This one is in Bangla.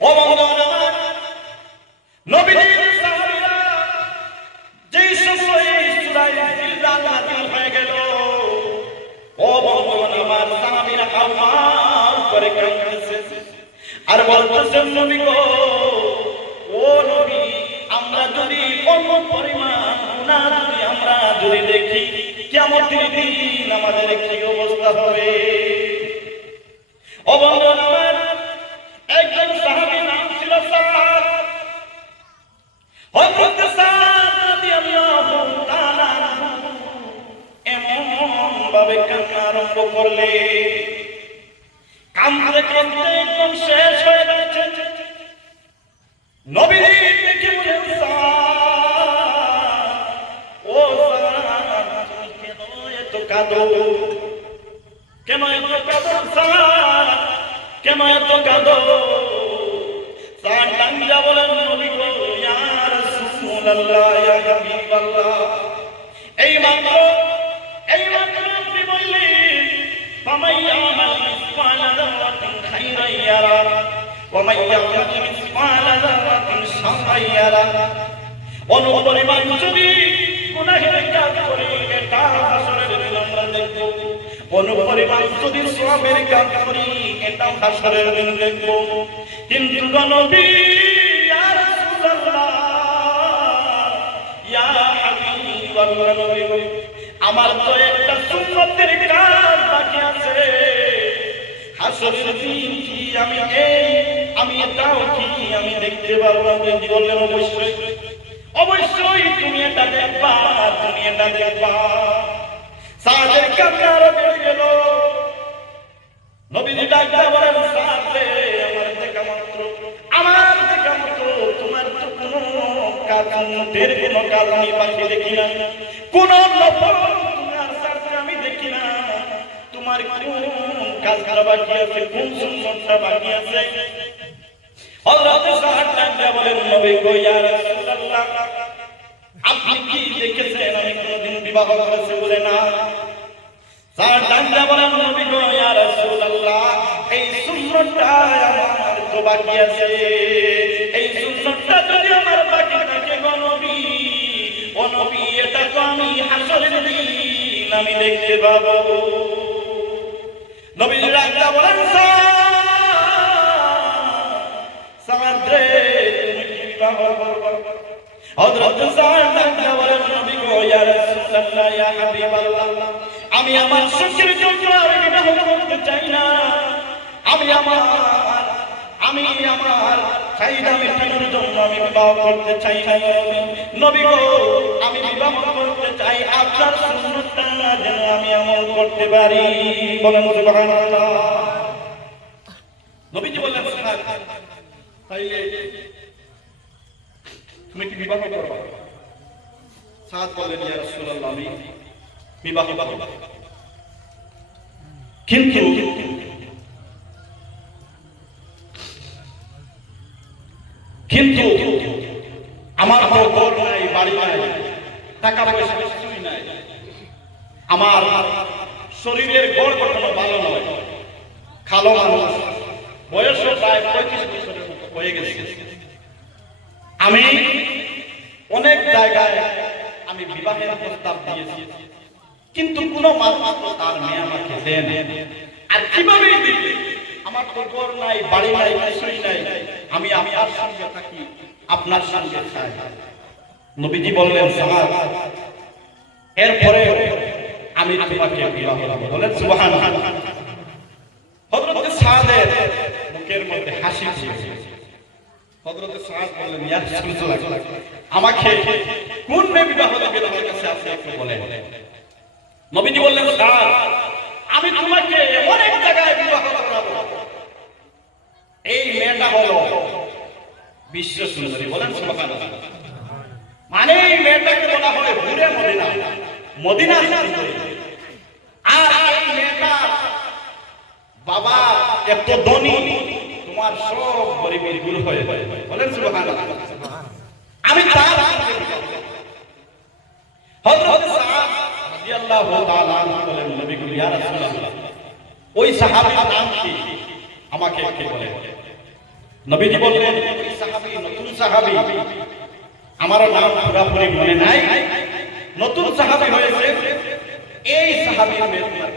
ও বন্ধুরা আমার, নবীজির সাহাবীরা যেই সময় সূরা জিলজাল নাযিল হয়ে গেল, ও বন্ধুরা আমার, সাহাবীরা হাওমাও করে কাঁদতেছে আর বলতেছেন, নবী গো, ও নবী, আমরা যদি অন্য পরিমাণ গুনাহ যদি আমরা যদি দেখি, কিয়ামতের দিন আমাদের কি অবস্থা হবে? ও বন্ধুরা আমার, একজন সাহাবী নাম ছিল সাদ। হযরত সাদ রাদিয়াল্লাহু তাআলা এমন ভাবে কান্না আরম্ভ করলে, কাঁদতে কাঁদতে একদম শেষ হয়ে যাচ্ছে। নবী দেখে বলেন, সাদ, ও সাদ, তুমি কেন এত কাঁদো? কেন এত কাঁদো সাদ? কেন এত কাঁদো? সাদ ডাঙ্গা বলেন, নবী গো, ইয়া রাসূলুল্লাহ, ইয়া হাবিবাল্লাহ, এই মাত্র আপনি বললেন, ফামান ইয়ামাল মিসকালা যাররাতিন খাইরান ইয়ারা ওয়া মান ইয়ামাল মিসকালা যাররাতিন শাররান ইয়ারা। অনুপরিমাণ যদি গুনাহের কাজ করি, এটা হাসরের দিন আমরা দেখব। অনুপরিমাণ যদি সওয়াবের কাজ করি, এটা হাসরের দিন দেখব। কিন্তু নবী, ইয়া রাসূলুল্লাহ, ইয়া হাবিবাল্লাহ, নবী গো, আমার তো একটা সুন্নতের কাজ বাকি আছে। হাসরের দিন কি আমি এটাও কি আমি দেখতে পারবো? নবী বললেন, অবশ্যই অবশ্যই তুমি এটা দেখবা, তুমি এটা দেখবা। সাদের কান্না আরো বেড়ে গেল। নবীজি ডাকতে বলেন, সাদ রে, আমার দেখা মাত্র তোমার তো কোনো কাজের কোনো কাজ আমি বাকি দেখি না, কোন নফল তোমার সাথে আমি দেখি না। তোমার কোন কাজটা বাকি আছে, কোন সুন্নতটা বাকি আছে? হযরত সাদ ডাকতে বলেন, নবী গো, ইয়া রাসূলুল্লাহ, আপনি কি দেখেছেন আমি কোনদিন বিবাহ করেছি? বলে না। সাদ ডাকতে বলেন, নবী গো, ইয়া রাসূলুল্লাহ, এই সুন্নতটা আমার তো বাকি আছে। এই সুন্নতটা যদি আমার বাকি থাকে গো নবী, ও নবী, এটা তো আমি হাসরের দিন আমি দেখতে পাবো। নবী ডাকতে বলেন, সাদ রে, তুমি কি বিবাহ করবে? হযরত সাদ ডাকতে বলেন, নবী গো, ইয়া রাসূলুল্লাহ, ইয়া হাবিবাল্লাহ, আমি আমার সুখের জন্য আর বিবাহ করতে চাই না। আমি আমার চাহিদা মেটানোর জন্য আমি বিবাহ করতে চাই না। নবী গো, আমি বিবাহ করতে চাই আপনার সুন্নতটা যেন আমি আমল করতে পারি। বলেন সুবহানাল্লাহ। নবীজি বললেন, তাইলে তুমি কি বিবাহ করবে? সাদ বলেন, ইয়া রাসূলুল্লাহ, আমি বিবাহ করব, কিন্তু আমার তো ঘর নাই, বাড়ি নাই, টাকা পয়সা কিছুই নাই, আমার শরীরের গড় গঠন ভালো নয়, কালো মানুষ, বয়সও প্রায় 35 বছরের মতো হয়ে গেছে। আমি অনেক জায়গায় আমি বিবাহের প্রস্তাব দিয়েছি, কিন্তু কোন মানুষ তার মেয়ে আমাকে দেন। আর কিভাবে দিবে? আমার তো ঘর নাই, বাড়ি নাই, কিছুই নাই, আমি আপনার সঙ্গে থাকি, আপনার সঙ্গে খাই। নবীজি বললেন, সাদ, এরপরে আমি তোমাকে বিবাহ করব। বলেন সুবহানাল্লাহ। হযরত সাদের মুখের মধ্যে হাসি ছিল। হযরত সাদ বললেন, ইয়া রাসূলুল্লাহ, আমাকে কোন মেয়ে বিবাহ দিবেন আমার কাছে আপনি একটু বলেন। নবীজি বললেন, সাদ, আমি তোমাকে অনেক জায়গায় বিবাহ করাবো। এই মেয়েটা হলো বিশ্ব সুন্দরী। বলেন সুবহানাল্লাহ। মানে এই মেয়েটাকে বলা হয় হুরে মদিনা, মদিনা সুন্দরী। আর এই মেয়েটা বাবা এত ধনী, তোমার সব গরিবের দূর হয়ে যায়। বলেন সুবহানাল্লাহ। আমি তার হযরত সাদ রাদিয়াল্লাহু তাআলা বলেন, নবী গো, ইয়া রাসূলুল্লাহ, ওই সাহাবীর নাম কি আমাকে একটু বলেন। নবীজি বললেন ওই সাহাবী নতুন সাহাবী, আমার নাম পুরোপুরি মনে নাই, নতুন সাহাবী হয়েছে, এই সাহাবীর মেয়ে তোমার